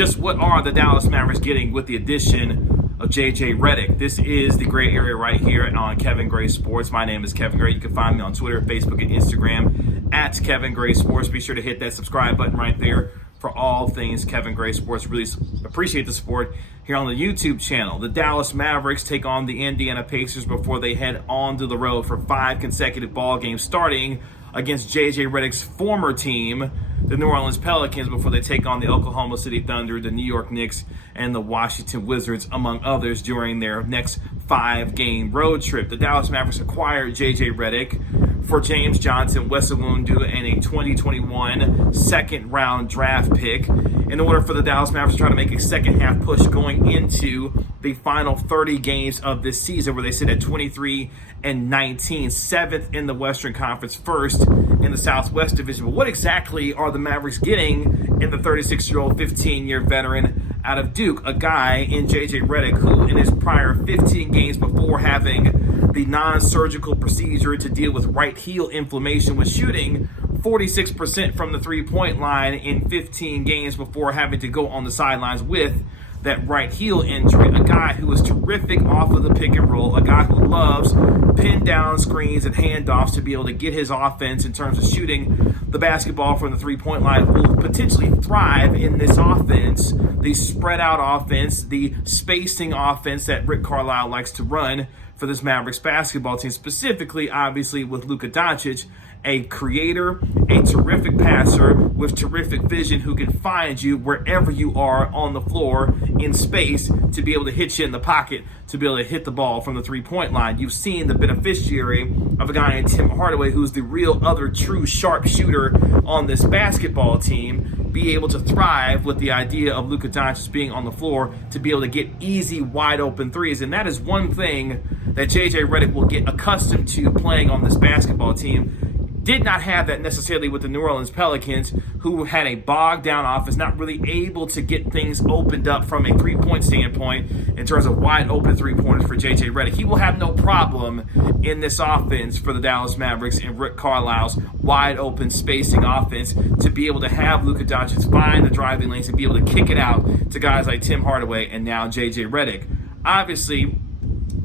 just what are the Dallas Mavericks getting with the addition of JJ Redick? This is the gray area right here on Kevin Gray Sports. My name is Kevin Gray. You can find me on Twitter, Facebook, and Instagram at Kevin Gray Sports. Be sure to hit that subscribe button right there for all things Kevin Gray Sports. Really appreciate the support here on the YouTube channel. The Dallas Mavericks take on the Indiana Pacers before they head on to the road for 5 consecutive ball games, starting against JJ Redick's former team, the New Orleans Pelicans, before they take on the Oklahoma City Thunder, the New York Knicks, and the Washington Wizards, among others, during their next 5-game road trip. The Dallas Mavericks acquired JJ Redick for James Johnson, Wes Iwundu, and a 2021 second-round draft pick in order for the Dallas Mavericks to try to make a second-half push going into the final 30 games of this season, where they sit at 23-19, 7th in the Western Conference, 1st in the Southwest Division. But what exactly are the Mavericks getting in the 36-year-old, 15-year veteran out of Duke, a guy in JJ Redick who in his prior 15 games before having the non-surgical procedure to deal with right heel inflammation was shooting 46% from the three-point line in 15 games before having to go on the sidelines with that right heel injury. A guy who is terrific off of the pick and roll, a guy who loves pin down screens and handoffs to be able to get his offense in terms of shooting the basketball from the three-point line, will potentially thrive in this offense, the spread out offense, the spacing offense that Rick Carlisle likes to run for this Mavericks basketball team, specifically, obviously, with Luka Doncic, a creator, a terrific passer with terrific vision who can find you wherever you are on the floor in space to be able to hit you in the pocket, to be able to hit the ball from the three-point line. You've seen the beneficiary of a guy in Tim Hardaway, who's the real other true sharp shooter on this basketball team, be able to thrive with the idea of Luka Doncic being on the floor to be able to get easy, wide-open threes. And that is one thing that JJ Redick will get accustomed to playing on this basketball team. Did not have that necessarily with the New Orleans Pelicans, who had a bogged down offense, not really able to get things opened up from a three-point standpoint in terms of wide open three-pointers for JJ Redick. He will have no problem in this offense for the Dallas Mavericks and Rick Carlisle's wide open spacing offense to be able to have Luka Doncic find the driving lanes and be able to kick it out to guys like Tim Hardaway and now JJ Redick. Obviously,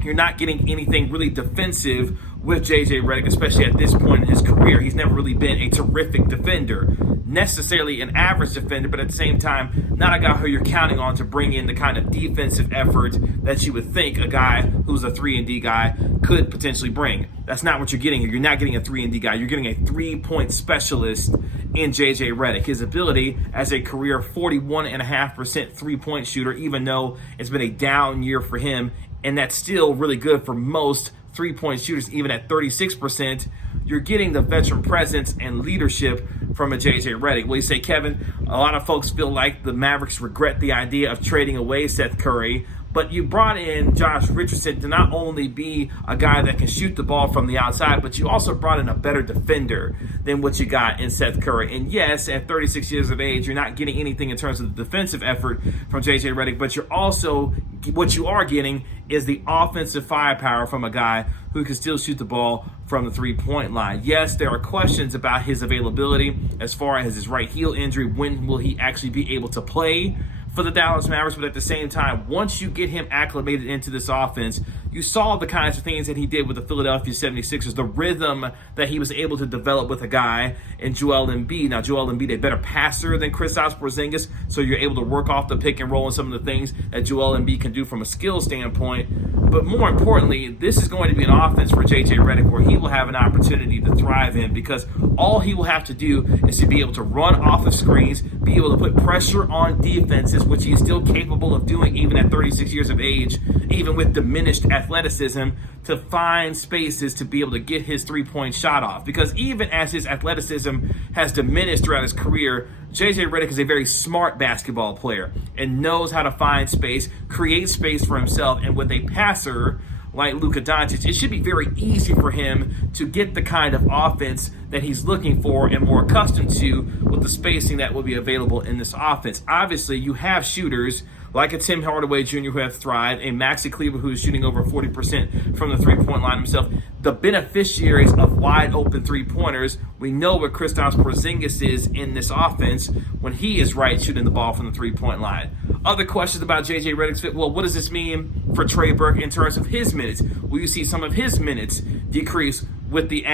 you're not getting anything really defensive with JJ Redick, especially at this point in his career. He's never really been a terrific defender, necessarily an average defender, but at the same time, not a guy who you're counting on to bring in the kind of defensive effort that you would think a guy who's a 3-and-D guy could potentially bring. That's not what you're getting here. You're not getting a 3-and-D guy. You're getting a 3-point specialist in JJ Redick. His ability as a career 41.5% three-point shooter, even though it's been a down year for him, and that's still really good for most three-point shooters, even at 36%, you're getting the veteran presence and leadership from a JJ Redick. Well, you say, Kevin, a lot of folks feel like the Mavericks regret the idea of trading away Seth Curry, but you brought in Josh Richardson to not only be a guy that can shoot the ball from the outside, but you also brought in a better defender than what you got in Seth Curry. And yes, at 36 years of age, you're not getting anything in terms of the defensive effort from JJ Redick, but you're also, what you are getting is the offensive firepower from a guy who can still shoot the ball from the three-point line. Yes, there are questions about his availability as far as his right heel injury. When will he actually be able to play for the Dallas Mavericks? But at the same time, once you get him acclimated into this offense, you saw the kinds of things that he did with the Philadelphia 76ers, the rhythm that he was able to develop with a guy in Joel Embiid. Now, Joel Embiid, a better passer than Kristaps Porzingis, so you're able to work off the pick and roll and some of the things that Joel Embiid can do from a skill standpoint. But more importantly, this is going to be an offense for JJ Redick where he will have an opportunity to thrive in, because all he will have to do is to be able to run off of screens, be able to put pressure on defenses, which he is still capable of doing even at 36 years of age, even with diminished athleticism, to find spaces to be able to get his three-point shot off. Because even as his athleticism has diminished throughout his career, JJ Redick is a very smart basketball player and knows how to find space, create space for himself, and with a passer like Luka Doncic, it should be very easy for him to get the kind of offense that he's looking for and more accustomed to with the spacing that will be available in this offense. Obviously, you have shooters like a Tim Hardaway Jr. who has thrived, a Maxi Kleber who is shooting over 40% from the three-point line himself, the beneficiaries of wide open three-pointers. We know what Kristaps Porzingis is in this offense when he is right shooting the ball from the three-point line. Other questions about JJ Redick's fit. Well, what does this mean for Trey Burke in terms of his minutes? Will you see some of his minutes decrease with the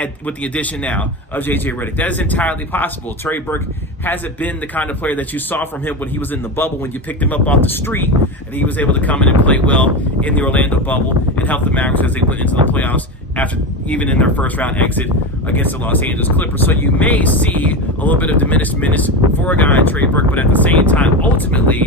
addition now of JJ Redick? That is entirely possible. Trey Burke hasn't been the kind of player that you saw from him when he was in the bubble, when you picked him up off the street and he was able to come in and play well in the Orlando bubble and help the Mavericks as they went into the playoffs after even in their first round exit against the Los Angeles Clippers. So you may see a little bit of diminished minutes for a guy in Trey Burke, but at the same time, ultimately,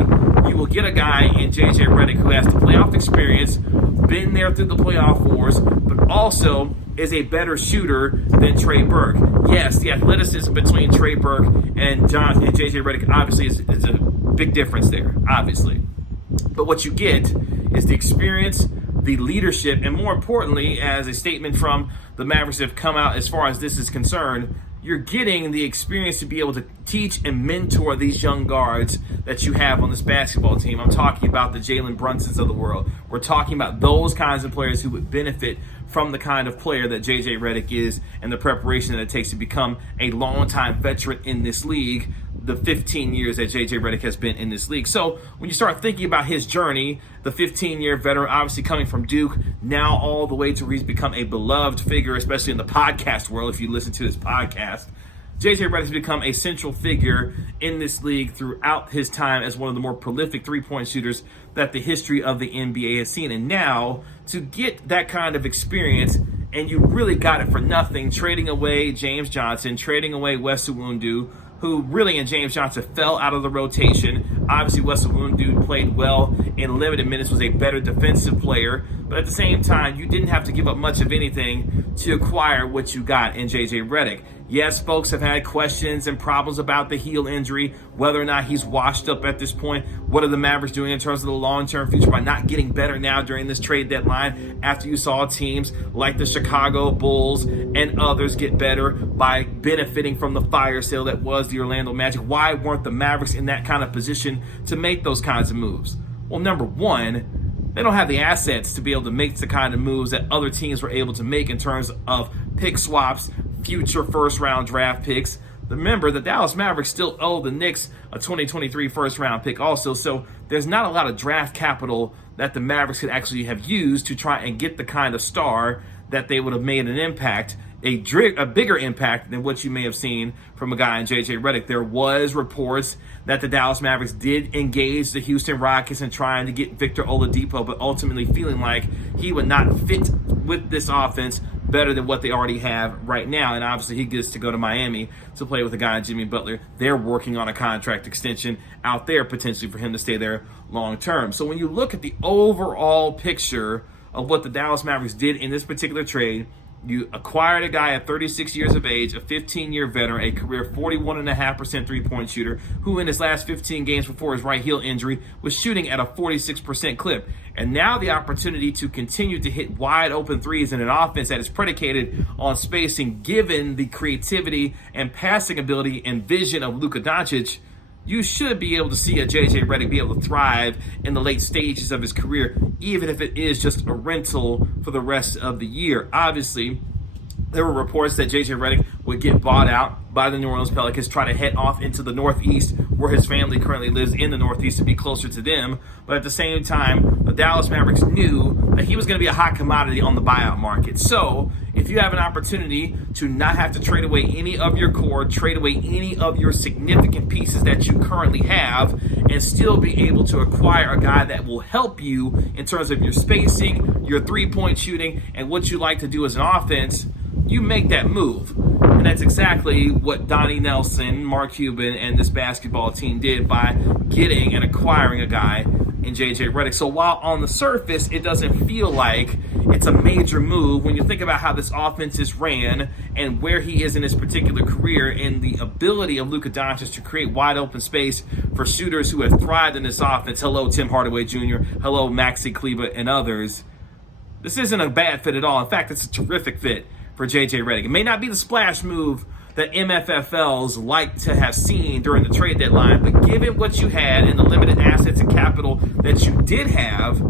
you will get a guy in JJ Redick who has the playoff experience, been there through the playoff wars, but also is a better shooter than Trey Burke. Yes, the athleticism between Trey Burke and JJ Redick obviously is a big difference there, obviously. But what you get is the experience, the leadership, and more importantly, as a statement from the Mavericks have come out as far as this is concerned, you're getting the experience to be able to teach and mentor these young guards that you have on this basketball team. I'm talking about the Jalen Brunsons of the world. We're talking about those kinds of players who would benefit from the kind of player that JJ Redick is and the preparation that it takes to become a longtime veteran in this league, the 15 years that JJ Redick has been in this league. So when you start thinking about his journey, the 15-year veteran, obviously coming from Duke, now all the way to where he's become a beloved figure, especially in the podcast world, if you listen to this podcast, JJ Redick has become a central figure in this league throughout his time as one of the more prolific three-point shooters that the history of the NBA has seen. And now, to get that kind of experience, and you really got it for nothing, trading away James Johnson, trading away Wes Iwundu, who really in James Johnson fell out of the rotation. Obviously, Wes Iwundu played well in limited minutes, was a better defensive player. But at the same time, you didn't have to give up much of anything to acquire what you got in JJ Redick. Yes, folks have had questions and problems about the heel injury, whether or not he's washed up at this point. What are the Mavericks doing in terms of the long-term future by not getting better now during this trade deadline after you saw teams like the Chicago Bulls and others get better by benefiting from the fire sale that was the Orlando Magic? Why weren't the Mavericks in that kind of position to make those kinds of moves? Well, number one, they don't have the assets to be able to make the kind of moves that other teams were able to make in terms of pick swaps, future first-round draft picks. Remember, the Dallas Mavericks still owe the Knicks a 2023 first-round pick also, so there's not a lot of draft capital that the Mavericks could actually have used to try and get the kind of star that they would have made an impact, a bigger impact than what you may have seen from a guy in JJ Redick. There was reports that the Dallas Mavericks did engage the Houston Rockets in trying to get Victor Oladipo, but ultimately feeling like he would not fit with this offense better than what they already have right now. And obviously he gets to go to Miami to play with a guy, Jimmy Butler. They're working on a contract extension out there potentially for him to stay there long term. So when you look at the overall picture of what the Dallas Mavericks did in this particular trade, you acquired a guy at 36 years of age, a 15-year veteran, a career 41.5% three-point shooter, who in his last 15 games before his right heel injury was shooting at a 46% clip. And now the opportunity to continue to hit wide open threes in an offense that is predicated on spacing, given the creativity and passing ability and vision of Luka Doncic, you should be able to see a JJ Redick be able to thrive in the late stages of his career, even if it is just a rental for the rest of the year. Obviously, there were reports that JJ Redick would get bought out by the New Orleans Pelicans, try to head off into the Northeast, where his family currently lives in the Northeast, to be closer to them. But at the same time, the Dallas Mavericks knew that he was going to be a hot commodity on the buyout market. So if you have an opportunity to not have to trade away any of your core, trade away any of your significant pieces that you currently have, and still be able to acquire a guy that will help you in terms of your spacing, your three-point shooting, and what you like to do as an offense, you make that move. And that's exactly what Donnie Nelson, Mark Cuban, and this basketball team did by getting and acquiring a guy in JJ Redick. So while on the surface it doesn't feel like it's a major move, when you think about how this offense is ran and where he is in his particular career and the ability of Luka Doncic to create wide open space for shooters who have thrived in this offense, hello Tim Hardaway Jr., hello Maxi Kleber, and others, this isn't a bad fit at all. In fact, it's a terrific fit for JJ Redick. It may not be the splash move that MFFLs like to have seen during the trade deadline. But given what you had and the limited assets and capital that you did have,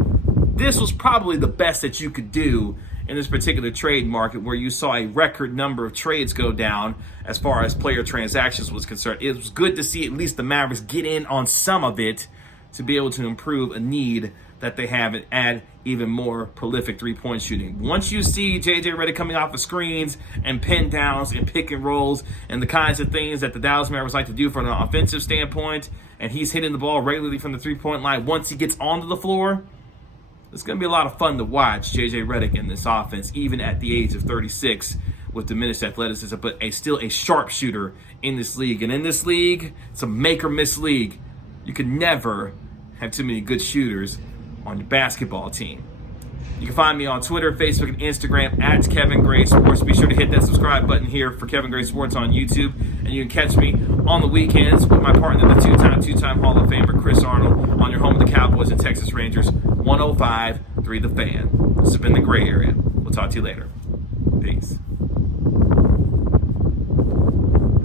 this was probably the best that you could do in this particular trade market, where you saw a record number of trades go down as far as player transactions was concerned. It was good to see at least the Mavericks get in on some of it to be able to improve a need that they have and add even more prolific three-point shooting. Once you see JJ Redick coming off the screens and pin downs and pick and rolls and the kinds of things that the Dallas Mavericks like to do from an offensive standpoint, and he's hitting the ball regularly from the three-point line, once he gets onto the floor, it's going to be a lot of fun to watch JJ Redick in this offense, even at the age of 36 with diminished athleticism, but still a sharpshooter in this league. And in this league, it's a make-or-miss league. You can never have too many good shooters on your basketball team. You can find me on Twitter, Facebook, and Instagram at Kevin Gray Sports. Be sure to hit that subscribe button here for Kevin Gray Sports on YouTube. And you can catch me on the weekends with my partner, the two-time Hall of Famer, Chris Arnold, on your home of the Cowboys and Texas Rangers, 105.3 The Fan. This has been The Gray Area. We'll talk to you later. Peace.